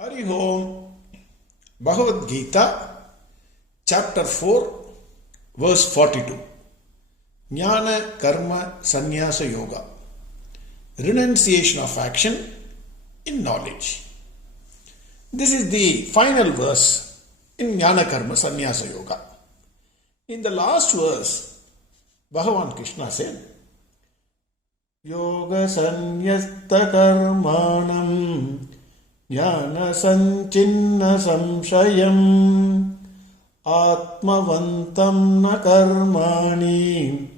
Hari Om. Bhagavad Gita Chapter 4 Verse 42. Jnana Karma Sannyasa Yoga. Renunciation of action in knowledge. This is the final verse in Jnana Karma Sannyasa Yoga. In the last verse, Bhagawan Krishna said, Yoga Sanyasta Karmanam Jnana Sanchinna Samshayam Atmavantam na karmani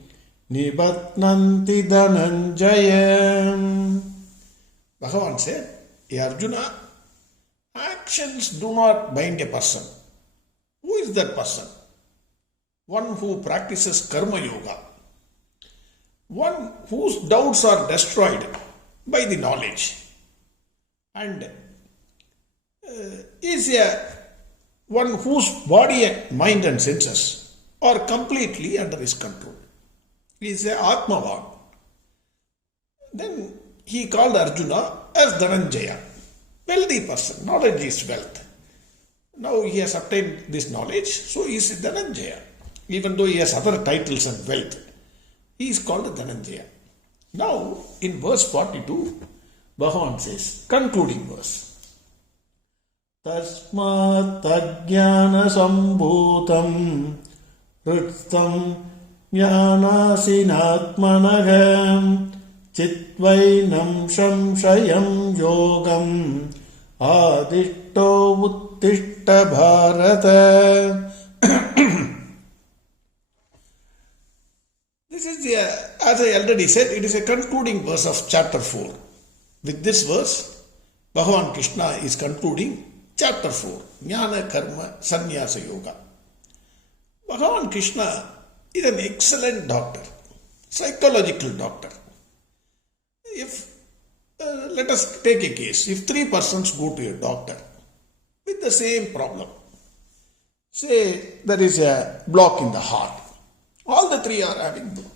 nibatnanti dhananjaya. Bhagavan said, Hey Arjuna, actions do not bind a person. Who is that person? One who practices karma yoga. One whose doubts are destroyed by the knowledge. And is one whose body, mind and senses are completely under his control. He is a Atmavan. Then he called Arjuna as Dhananjaya. Wealthy person. Knowledge is wealth. Now he has obtained this knowledge, so he is Dhananjaya. Even though he has other titles and wealth, he is called Dhananjaya. Now, in verse 42, Bhagavan says, concluding verse, Tasmat ajnana sambhutam ritstam jnanasinatmanagam chitvainam samshayam yogam adishto uttishta Bharata. This is as I already said, it is a concluding verse of chapter 4. With this verse, Bhagavan Krishna is concluding chapter 4, Jnana Karma Sannyasa Yoga. Bhagavan Krishna is an excellent doctor, psychological doctor. If, let us take a case, if 3 persons go to a doctor with the same problem, say there is a block in the heart, all the 3 are having block.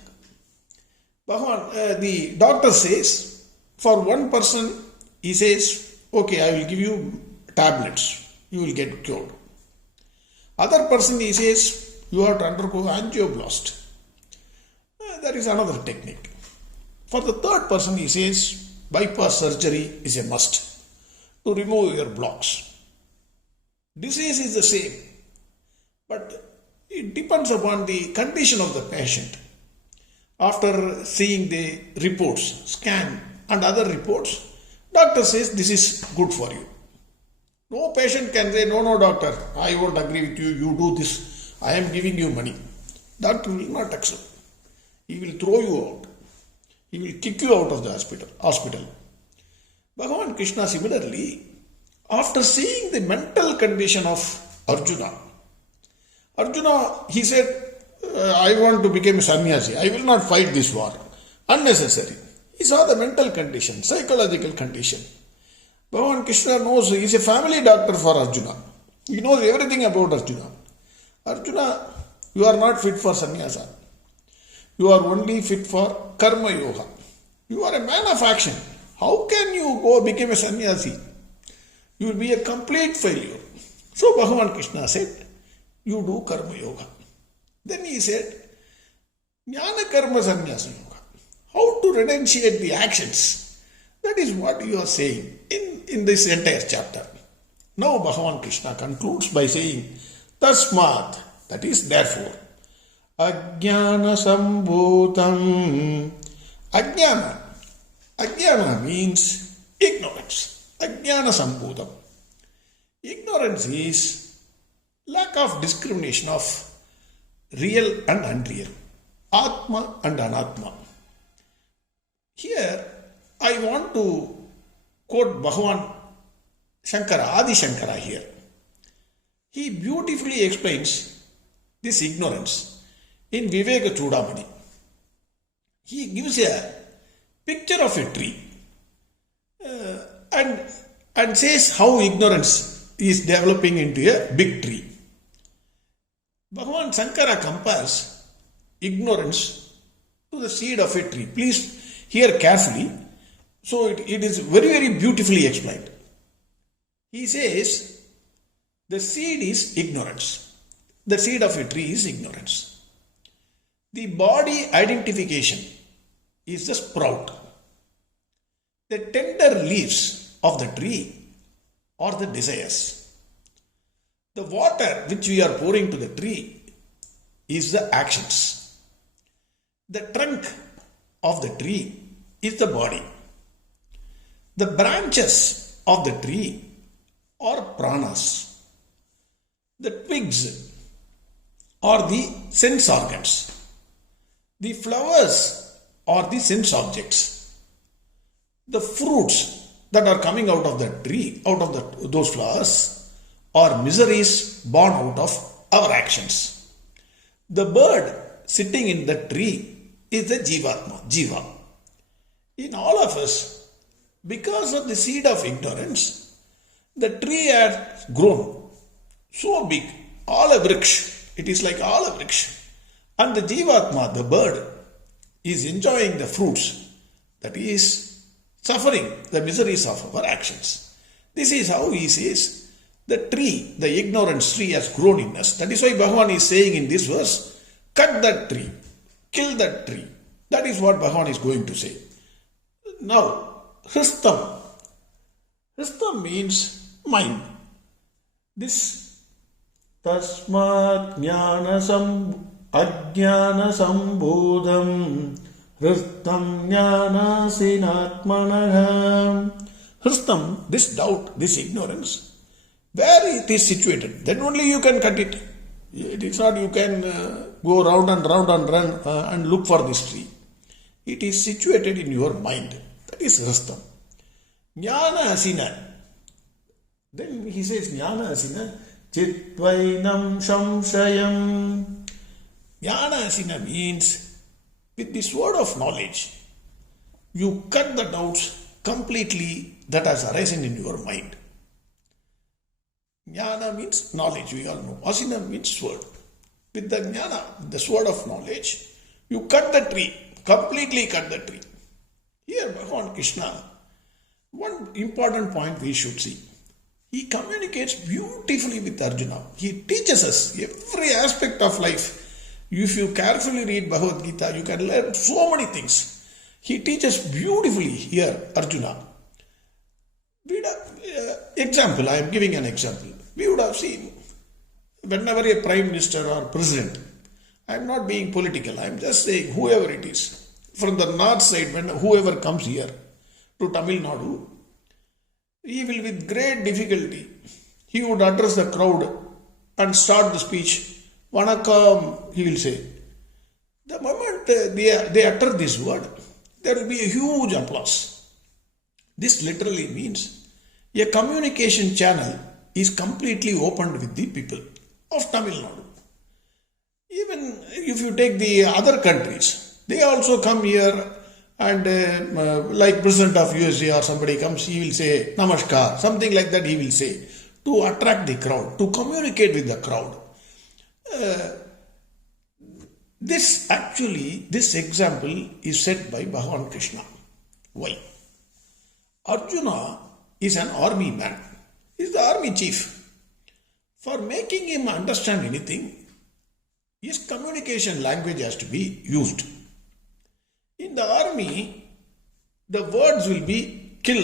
The doctor says, for one person, he says, okay, I will give you tablets, you will get cured. Other person, he says, you have to undergo angioblast. That is another technique. For the third person, he says, bypass surgery is a must to remove your blocks. Disease is the same, but it depends upon the condition of the patient. After seeing the reports, scan and other reports, doctor says this is good for you. No patient can say, no doctor, I won't agree with you, you do this, I am giving you money. Doctor will not accept. He will throw you out. He will kick you out of the hospital. Bhagavan Krishna similarly, after seeing the mental condition of Arjuna, he said, I want to become a sannyasi. I will not fight this war. Unnecessary. He saw the mental condition, psychological condition. Bhagavan Krishna knows, he is a family doctor for Arjuna. He knows everything about Arjuna. Arjuna, you are not fit for sannyasa. You are only fit for karma yoga. You are a man of action. How can you go become a sannyasi? You will be a complete failure. So Bhagavan Krishna said, you do karma yoga. Then he said, Jnana Karma Sannyasa Yoga. How to renunciate the actions. That is what you are saying in this entire chapter. Now Bhagavan Krishna concludes by saying, Tasmat, that is therefore, Ajnana Sambhutam. Ajnana means ignorance. Ajnana Sambhutam. Ignorance is lack of discrimination of real and unreal, Atma and Anatma. Here, I want to quote Bhagavan Shankara, Adi Shankara here. He beautifully explains this ignorance in Viveka Chudamani. He gives a picture of a tree and says how ignorance is developing into a big tree. Bhagavan Shankara compares ignorance to the seed of a tree. Please hear carefully. So it is very, very beautifully explained. He says the seed is ignorance. The seed of a tree is ignorance. The body identification is the sprout. The tender leaves of the tree are the desires. The water which we are pouring to the tree is the actions. The trunk of the tree is the body. The branches of the tree are pranas. The twigs are the sense organs. The flowers are the sense objects. The fruits that are coming out of the tree, out of those flowers, are miseries born out of our actions. The bird sitting in the tree is the Jiva. In all of us, because of the seed of ignorance, the tree has grown so big, olive vriksha. It is like olive vriksha. And the Jivatma, the bird, is enjoying the fruits, that is suffering the miseries of our actions. This is how he says the tree, the ignorance tree has grown in us. That is why Bhagavan is saying in this verse, cut that tree, kill that tree. That is what Bhagavan is going to say. Now, Hristam. Hristam means mind. This Tasmat Jnana Ajnana Sambodham Hristam Jnana Sinatmanaha. Hristam, this doubt, this ignorance, where it is situated, then only you can cut it. It is not you can go round and round and run and look for this tree. It is situated in your mind. That is Hristam. Jnana Asina. Then he says Jnana Asina Chitvainam Samshayam. Jnana Asina means with this word of knowledge, you cut the doubts completely that has arisen in your mind. Jnana means knowledge, we all know. Asina means sword. With the jnana, the sword of knowledge, you cut the tree, completely cut the tree. Here, Bhagawan Krishna, one important point we should see. He communicates beautifully with Arjuna. He teaches us every aspect of life. If you carefully read Bhagavad Gita, you can learn so many things. He teaches beautifully here, Arjuna. Example, I am giving an example. We would have seen whenever a prime minister or president, I am not being political, I am just saying whoever it is, from the north side, when whoever comes here to Tamil Nadu, he will with great difficulty, he would address the crowd and start the speech. Vanakkam, he will say. The moment they utter this word, there will be a huge applause. This literally means a communication channel is completely opened with the people of Tamil Nadu. Even if you take the other countries, they also come here and like President of USA or somebody comes, he will say Namaskar, something like that he will say to attract the crowd, to communicate with the crowd. This example is set by Bhagavan Krishna. Why? Arjuna is an army man. He is the army chief. For making him understand anything, his communication language has to be used. In the army, the words will be kill,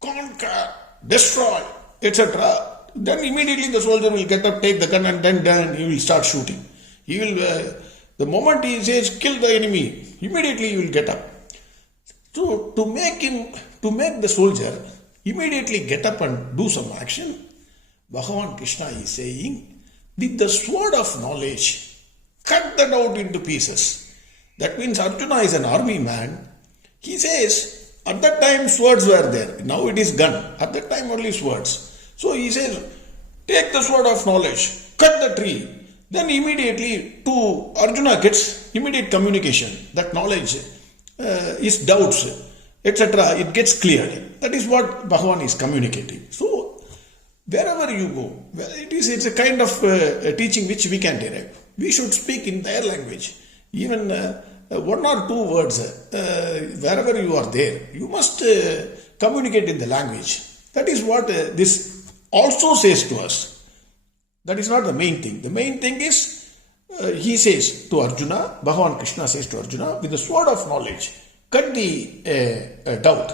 conquer, destroy, etc. Then immediately the soldier will get up, take the gun, and then he will start shooting. He will, the moment he says kill the enemy, immediately he will get up. So to make the soldier immediately get up and do some action, Bhagavan Krishna is saying, with the sword of knowledge, cut the doubt into pieces. That means Arjuna is an army man. He says, at that time swords were there. Now it is gun. At that time only swords. So he says, take the sword of knowledge, cut the tree. Then immediately to Arjuna gets immediate communication. That knowledge, his doubts, etc. it gets cleared. That is what Bhagavan is communicating. So wherever you go, it's a kind of teaching which we can derive. We should speak in their language. Even one or two words, wherever you are there, you must communicate in the language. That is what this also says to us. That is not the main thing. The main thing is, he says to Arjuna, Bhagavan Krishna says to Arjuna, with the sword of knowledge, cut the doubt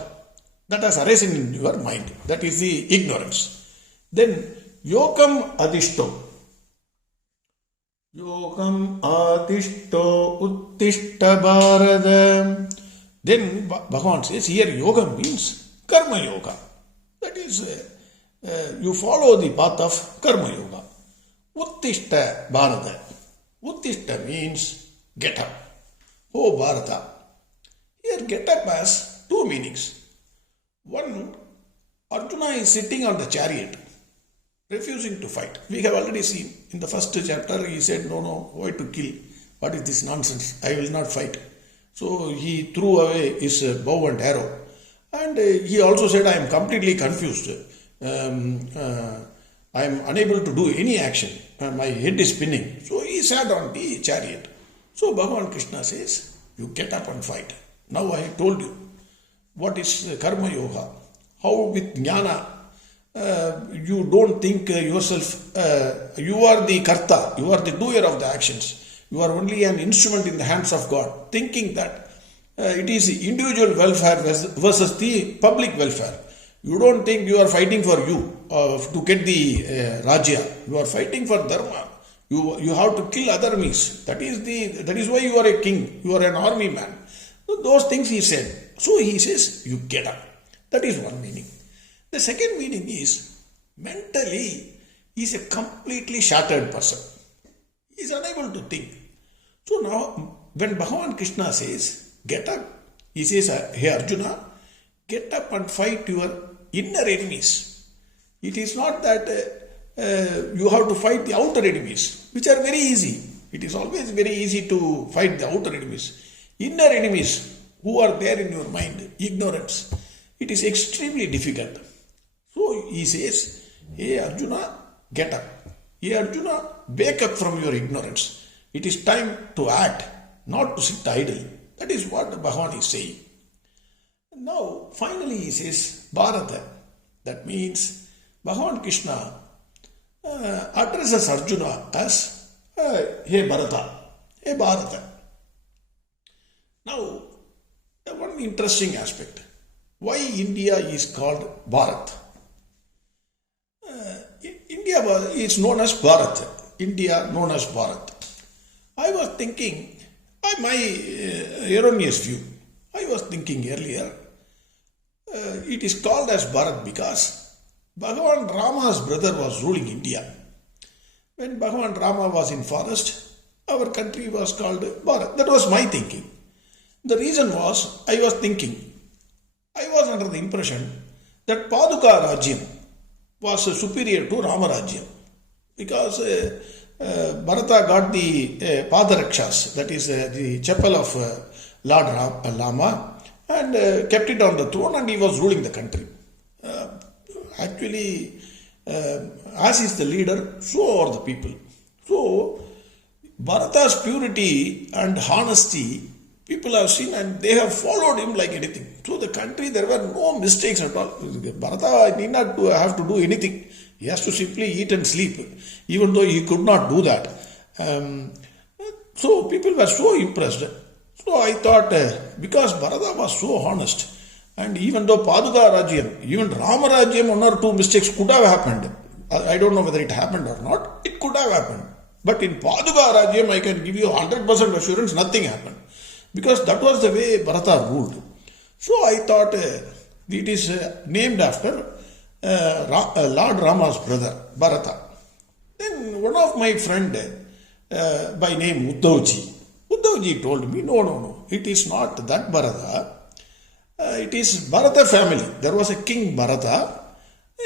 that has arisen in your mind. That is the ignorance. Then, yokam adishto. Yokam adishto uttishta bharata. Then Bhagavan says, here yoga means karma yoga. That is, you follow the path of karma yoga. Uttishta bharata. Uttishta means get up. Oh Bharata. Here get up has two meanings. One, Arjuna is sitting on the chariot, refusing to fight. We have already seen in the first chapter, he said, no, why to kill? What is this nonsense? I will not fight. So he threw away his bow and arrow. And he also said, I am completely confused. I am unable to do any action. My head is spinning. So he sat on the chariot. So Bhagavan Krishna says, you get up and fight. Now I have told you what is karma yoga. How with jnana, you don't think yourself, you are the karta, you are the doer of the actions. You are only an instrument in the hands of God, thinking that it is individual welfare versus the public welfare. You don't think you are fighting for you to get the Rajya. You are fighting for Dharma. You have to kill other enemies. That is why you are a king. You are an army man. So those things he said. So he says, you get up. That is one meaning. The second meaning is, mentally, he is a completely shattered person. He is unable to think. So now, when Bhagavan Krishna says, get up, he says, hey Arjuna, get up and fight your inner enemies. It is not that you have to fight the outer enemies, which are very easy. It is always very easy to fight the outer enemies. Inner enemies who are there in your mind, ignorance, it is extremely difficult. So he says, hey Arjuna, get up. Hey Arjuna, wake up from your ignorance. It is time to act, not to sit idle. That is what Bhagavan is saying. Now, finally he says, Bharata. That means Bhagavan Krishna addresses Arjuna as, hey Bharata, hey Bharata. Now, one interesting aspect. Why India is called Bharat? India is known as Bharat. India known as Bharat. I was thinking, my erroneous view, I was thinking earlier, it is called as Bharat because Bhagavan Rama's brother was ruling India. When Bhagavan Rama was in forest, our country was called Bharat. That was my thinking. The reason was, I was under the impression that Paduka Rajyam was superior to Rama Rajyam because Bharata got the Padarakshas, that is the chapel of Lord Rama, and kept it on the throne, and he was ruling the country. Actually, as is the leader, so are the people. So, Bharata's purity and honesty, people have seen and they have followed him like anything. So the country, there were no mistakes at all. Bharata need not have to do anything. He has to simply eat and sleep, even though he could not do that. So people were so impressed. So I thought, because Bharata was so honest, and even though Paduka Rajyam, even Rama Rajyam, one or two mistakes could have happened. I don't know whether it happened or not. It could have happened. But in Paduka Rajyam, I can give you 100% assurance, nothing happened. Because that was the way Bharata ruled. So I thought it is named after Lord Rama's brother, Bharata. Then one of my friend by name Uddhavji told me, no, it is not that Bharata. It is Bharata family. There was a king Bharata.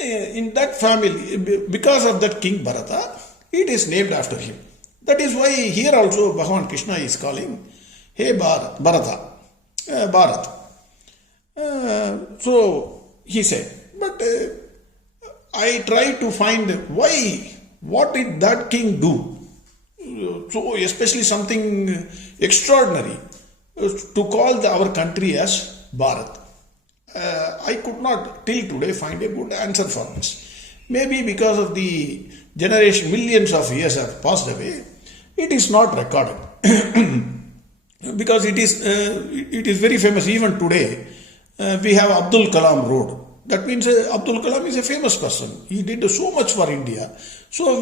In that family, because of that king Bharata, it is named after him. That is why here also Bhagavan Krishna is calling, hey Bharata, Bharat. So he said, but I try to find why, what did that king do? So especially something extraordinary to call our country as Bharat. I could not till today find a good answer for this. Maybe because of the generation, millions of years have passed away, it is not recorded. Because it is very famous even today. We have Abdul Kalam Road. That means Abdul Kalam is a famous person. He did so much for India. So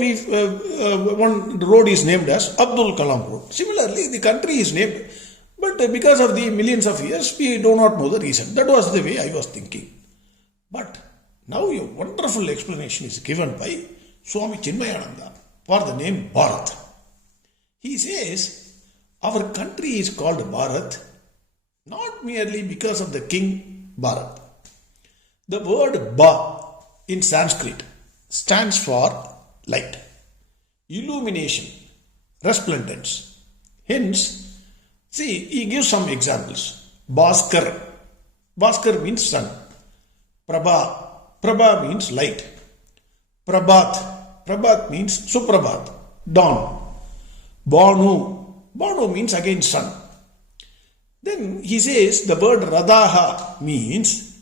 one road is named as Abdul Kalam Road. Similarly, the country is named. But because of the millions of years, we do not know the reason. That was the way I was thinking. But now a wonderful explanation is given by Swami Chinmayananda for the name Bharata. He says, our country is called Bharat not merely because of the king Bharat. The word Ba in Sanskrit stands for light, illumination, resplendence. Hence, see, he gives some examples. Bhaskar. Bhaskar means sun. Prabha. Prabha means light. Prabhat. Prabhat means Suprabhat, dawn. Bhanu. Bhanu means again sun. Then he says the word Radaha means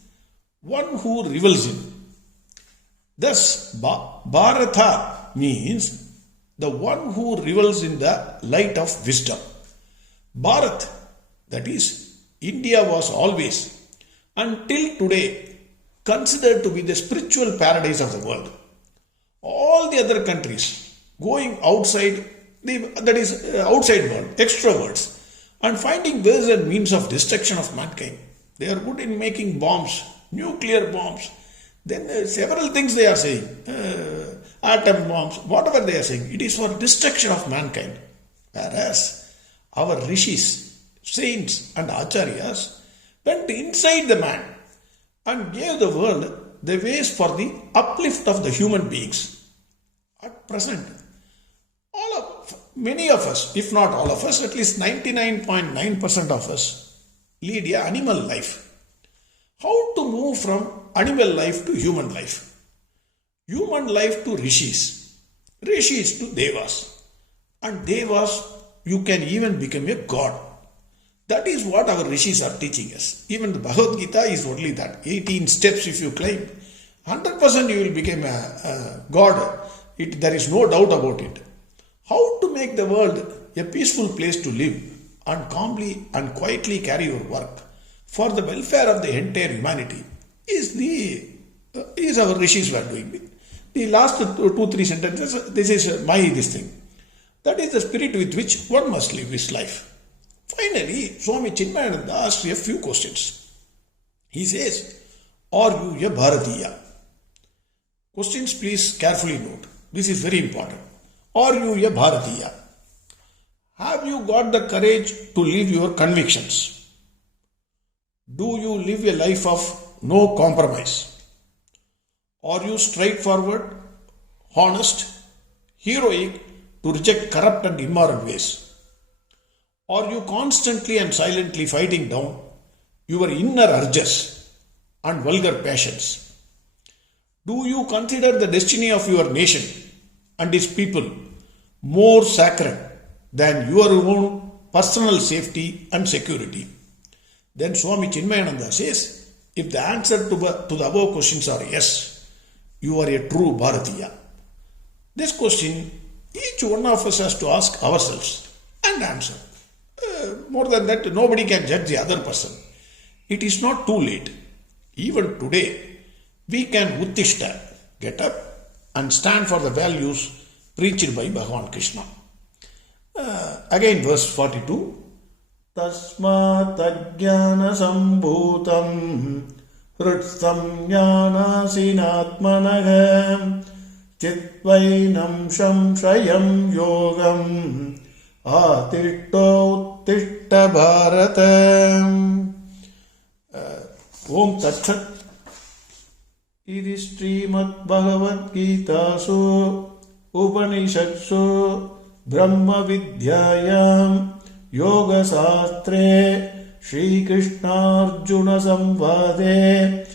one who revels in. Thus, Bharata means the one who revels in the light of wisdom. Bharat, that is, India was always, until today, considered to be the spiritual paradise of the world. All the other countries going outside, outside world, extroverts, and finding ways and means of destruction of mankind. They are good in making bombs, nuclear bombs. Then several things they are saying, atom bombs, whatever they are saying, it is for destruction of mankind. Whereas our rishis, saints and acharyas went inside the man and gave the world the ways for the uplift of the human beings. At present, many of us, if not all of us, at least 99.9% of us lead an animal life. How to move from animal life to human life? Human life to rishis, rishis to devas, and devas you can even become a god. That is what our rishis are teaching us. Even the Bhagavad Gita is only that. 18 steps if you climb, 100% you will become a god. There is no doubt about it. How to make the world a peaceful place to live and calmly and quietly carry your work for the welfare of the entire humanity is our rishis were doing. The last 2-3 sentences, this is this thing. That is the spirit with which one must live his life. Finally, Swami Chinmayananda asks a few questions. He says, are you a Bharatiya? Questions please carefully note. This is very important. Are you a Bharatiya? Have you got the courage to live your convictions? Do you live a life of no compromise? Are you straightforward, honest, heroic to reject corrupt and immoral ways? Are you constantly and silently fighting down your inner urges and vulgar passions? Do you consider the destiny of your nation and its people more sacred than your own personal safety and security? Then Swami Chinmayananda says, if the answer to the above questions are yes, you are a true Bharatiya. This question, each one of us has to ask ourselves and answer. More than that, nobody can judge the other person. It is not too late. Even today, we can uttishta, get up and stand for the values preached by Bhagawan Krishna. Again verse 42. Tasmat ajnana sambhutam hrutsam jnanasinatmanagam chitvainam shamshayam yogam atishto uttishta bharatam. Om Tat Sat. Idi Srimad Bhagavad Gita Su Upanishadsu Brahma Vidyayam Yoga Sastre Shri Krishna Arjuna Samvade